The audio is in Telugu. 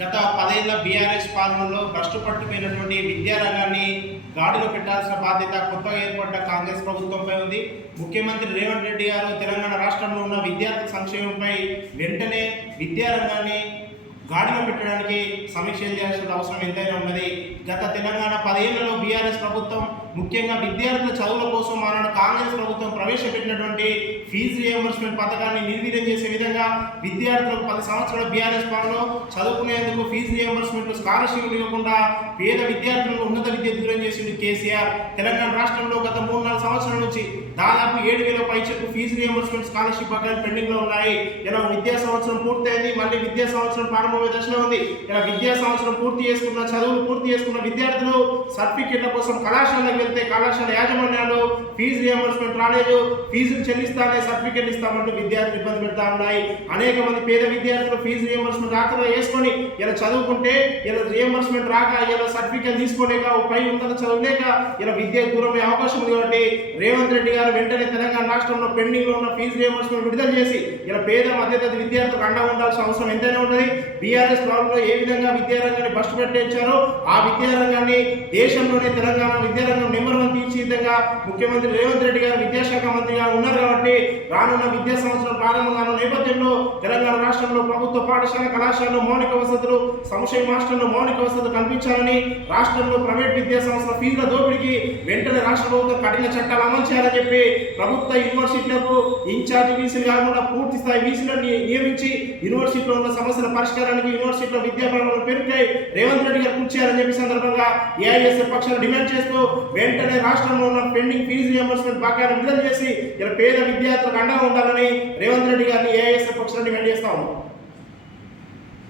గత 10 ఏళ్ల బీఆర్ఎస్ పాలనలో భ్రష్టు పట్టిపోయినటువంటి విద్యారంగాన్ని గాడిలో పెట్టాల్సిన బాధ్యత కొత్తగా ఏర్పడ్డ కాంగ్రెస్ ప్రభుత్వంపై ఉంది. ముఖ్యమంత్రి రేవంత్ రెడ్డి గారు తెలంగాణ రాష్ట్రంలో ఉన్న విద్యార్థి సంక్షేమంపై వెంటనే విద్యారంగాన్ని గాడిలో పెట్టడానికి సమీక్షలు చేయాల్సిన అవసరం ఎంతైనా ఉన్నది. గత తెలంగాణ 10 ఏళ్లలో బీఆర్ఎస్ ప్రభుత్వం ముఖ్యంగా విద్యార్థుల చదువుల కోసం ఆనాడు కాంగ్రెస్ ప్రభుత్వం ప్రవేశపెట్టినటువంటి ఫీజు రియంబర్స్మెంట్ పథకాన్ని నిర్వీర్యం చేసే విధంగా విద్యార్థులకు 10 సంవత్సరాల బీఆర్ఎస్ పాలనలో చదువుకునేందుకు ఫీజు రియంబర్స్మెంట్ స్కాలర్షిప్లు ఇవ్వకుండా పేద విద్యార్థులను ఉన్నత విద్య దూరం చేసింది కేసీఆర్. తెలంగాణ రాష్ట్రంలో గత 3-4 సంవత్సరాల నుంచి దాదాపు 7,000 పైచలకు ఫీజు రియంబర్స్మెంట్ స్కాలర్షిప్ బకాయిలు పెండింగ్ లో ఉన్నాయి. ఇలా విద్యా సంవత్సరం పూర్తయింది, మళ్ళీ విద్యా సంవత్సరం ప్రారంభమయ్యే దశలో ఉంది. ఇలా విద్యా సంవత్సరం చదువులు పూర్తి చేసుకున్న విద్యార్థులు సర్టిఫికెట్ల కోసం కళాశాలకు వెళ్తే కళాశాల యాజమాన్యాలు ఫీజు రియంబర్స్మెంట్ రాలేదు, ఫీజులు చెల్లిస్తానే సర్టిఫికెట్ ఇస్తామంటూ విద్యార్థులు ఇబ్బంది పెడతా ఉన్నాయి. అనేక మంది పేద విద్యార్థులు ఫీజు రియంబర్స్మెంట్ ఆఖరిలో వేసుకొని ఇలా చదువుకుంటే ఇలా రియంబర్స్మెంట్ రాక ఇలా సర్టిఫికెట్ తీసుకోలేక పై ఉన్నత చదువులేక ఇలా విద్యకు దూరమే అవకాశం ఉంది. కాబట్టి రేవంత్ రెడ్డి గారు వెంటనే తెలంగాణ రాష్ట్రంలో పెండింగ్ లో ఉన్న ఫీజు రియంబర్స్మెంట్ విడుదల చేసి ఇలా పేద మధ్యతరగతి విద్యార్థులకు అండగా ఉండాల్సిన అవసరం ఎంతైనా ఉన్నది. బీఆర్ఎస్ ప్రభుత్వంలో ఏ విధంగా విద్యారంగాన్ని భ్రష్టు పెట్టించారో ఆ విద్యారంగాన్ని దేశంలోనే తెలంగాణ విద్యారంగం నెంబర్ 1 తీర్చి విధంగా ముఖ్యమంత్రి రేవంత్ రెడ్డి గారు విద్యాశాఖ మంత్రిగా ఉన్నారు. కాబట్టి రానున్న విద్యా సంవత్సరం ప్రారంభంగా నేపథ్యంలో తెలంగాణ రాష్ట్రంలో ప్రభుత్వ పాఠశాల కళాశాలలో మౌలిక వసతులు, సంక్షేమ హాస్టల్లో మౌలిక వసతులు కల్పించాలని, రాష్ట్రంలో ప్రైవేట్ విద్యా సంస్థల ఫీజుల దోపిడీకి వెంటనే రాష్ట్ర ప్రభుత్వం కఠిన చట్టాలు అమలు చేయాలని చెప్పి ప్రభుత్వ యూనివర్సిటీలకు ఇన్ఛార్జి వీసీలు కాకుండా పూర్తి స్థాయి వీసీలను నియమించి యూనివర్సిటీలో ఉన్న సమస్యల పరిష్కారానికి యూనివర్సిటీలో విద్యాభవనాలు పెరిగితే రేవంత్ రెడ్డి గారు కృషి చేయాలని చెప్పి సందర్భంగా ఏఐఎస్ఎఫ్ పక్షాన్ని డిమాండ్ చేస్తూ వెంటనే రాష్ట్రంలో ఉన్న పెండింగ్ ఫీజు రియంబర్స్మెంట్ బకాయిలను విడుదల చేసి ఇలా పేద విద్యార్థులకు అండగా ఉండాలని రేవంత్ రెడ్డి గారిని ఏఐఎస్ఎఫ్ పక్షాన్ని డిమాండ్ చేస్తా ఉన్నాం.